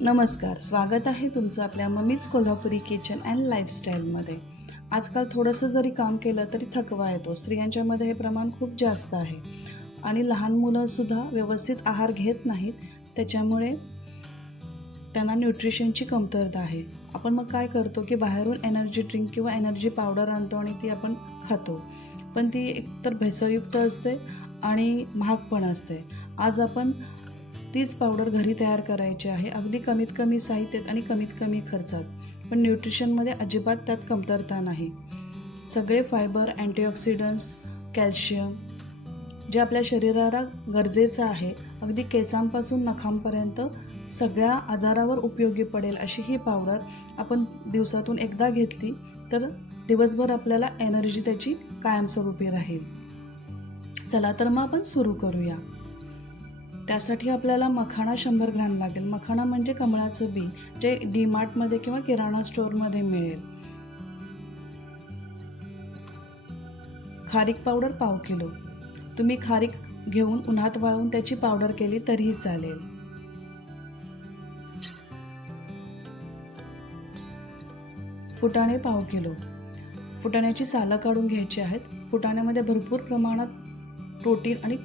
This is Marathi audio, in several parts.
नमस्कार स्वागत आहे तुमचं आपल्या मम्मीच कोल्हापुरी किचन अँड लाईफस्टाईलमध्ये आजकाल थोडंसं जरी काम केलं तरी थकवा येतो. स्त्रियांच्यामध्ये हे प्रमाण खूप जास्त आहे. आणि लहान मुलंसुद्धा व्यवस्थित आहार घेत नाहीत. त्याच्यामुळे त्यांना न्यूट्रिशनची कमतरता आहे. आपण मग काय करतो की बाहेरून एनर्जी ड्रिंक किंवा एनर्जी पावडर आणतो आणि ती आपण खातो. पण ती एकतर भेसळयुक्त असते आणि महाग पण असते. आज आपण तीच पावडर घरी तयार करायची आहे. अगदी कमीत कमी साहित्यात आणि कमीत कमी खर्चात. पण न्यूट्रिशनमध्ये अजिबात त्यात कमतरता नाही. सगळे फायबर अँटीऑक्सिडंट्स कॅल्शियम जे आपल्या शरीराला गरजेचं आहे अगदी केसांपासून नखांपर्यंत सगळ्या आजारावर उपयोगी पडेल अशी ही पावडर आपण दिवसातून एकदा घेतली तर दिवसभर आपल्याला एनर्जी त्याची कायमस्वरूपी राहील. चला तर मग आपण सुरू करूया. त्यासाठी आपल्याला मखाणा शंभर ग्रॅम लागेल. मखाणा म्हणजे कमळाचं बी जे डी मार्टमध्ये किंवा किराणा स्टोअरमध्ये मिळेल. खारीक पावडर पाव किलो. तुम्ही खारीक घेऊन उन्हात वाळून त्याची पावडर केली तरीही चालेल. फुटाणे पाव किलो. फुटाण्याची सालं काढून घ्यायची आहेत. फुटाण्यामध्ये भरपूर प्रमाणात प्रोटीन आणि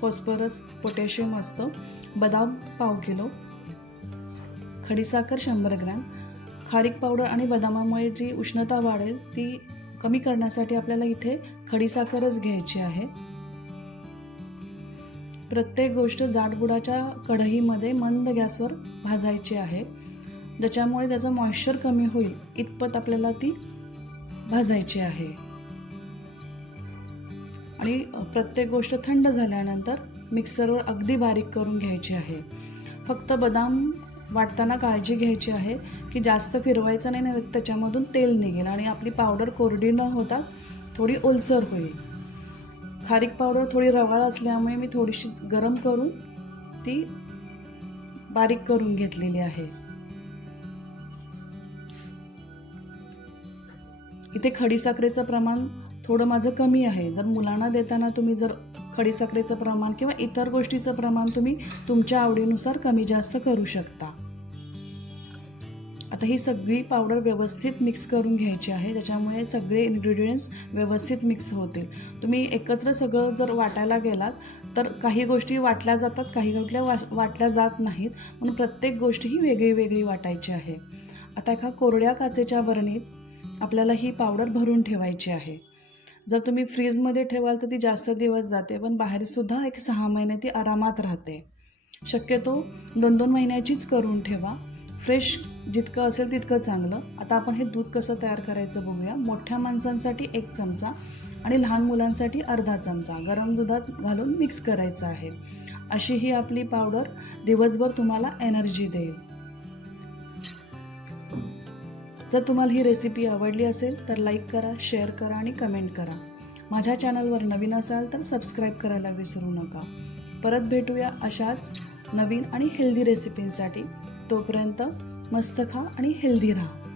फॉस्फरस पोटॅशियम असतं. बदाम पाव किलो. खडीसाखर शंभर ग्रॅम. खारीक पावडर आणि बदामामुळे जी उष्णता वाढेल ती कमी करण्यासाठी आपल्याला इथे खडीसाखरच घ्यायची आहे. प्रत्येक गोष्ट जाडबुडाच्या कढईमध्ये मंद गॅसवर भाजायची आहे. ज्याच्यामुळे त्याचं मॉइश्चर कमी होईल इतपत आपल्याला ती भाजायची आहे. आणि प्रत्येक गोष्ट थंड झाल्यानंतर मिक्सरवर अगदी बारीक करून घ्यायची आहे. फक्त बदाम वाटताना काळजी घ्यायची आहे की जास्त फिरवायचं नाही नाही त्याच्यामधून तेल निघेल आणि आपली पावडर कोरडी न होता थोडी ओलसर होईल. खारीक पावडर थोडी रवाळ असल्यामुळे मी थोडीशी गरम करून ती बारीक करून घेतलेली आहे. इथे खडीसाखरेचं प्रमाण थोडं माझं कमी आहे. जर मुलांना देताना तुम्ही जर खडीसाखरेचं प्रमाण किंवा इतर गोष्टीचं प्रमाण तुम्ही तुमच्या आवडीनुसार कमी जास्त करू शकता. आता ही सगळी पावडर व्यवस्थित मिक्स करून घ्यायची आहे ज्याच्यामुळे सगळे इन्ग्रेडियंट्स व्यवस्थित मिक्स होतील. तुम्ही एकत्र सगळं जर वाटायला गेलात तर काही गोष्टी वाटल्या जातात काही गोष्टी वा वाटल्या जात नाहीत. म्हणून प्रत्येक गोष्ट ही वेगळी वेगळी वाटायची आहे. आता एका कोरड्या काचेच्या बरणीत आपल्याला ही पावडर भरून ठेवायची आहे. जर तुम्ही फ्रीजमध्ये ठेवाल तर ती जास्त दिवस जाते पण बाहेरसुद्धा एक सहा महिने ती आरामात राहते. शक्यतो दोन दोन महिन्याचीच करून ठेवा. फ्रेश जितकं असेल तितकं चांगलं. आता आपण हे दूध कसं तयार करायचं बघूया. मोठ्या माणसांसाठी एक चमचा आणि लहान मुलांसाठी अर्धा चमचा. गरम दुधात घालून मिक्स करायचं आहे. अशी ही आपली पावडर दिवसभर तुम्हाला एनर्जी देईल. जर तुम्हाला ही रेसिपी आवडली असेल तर लाईक करा शेअर करा आणि कमेंट करा. माझ्या चॅनलवर नवीन असाल तर सबस्क्राईब करायला विसरू नका. परत भेटूया अशाच नवीन आणि हेल्दी रेसिपींसाठी तोपर्यंत मस्त खा आणि हेल्दी राहा.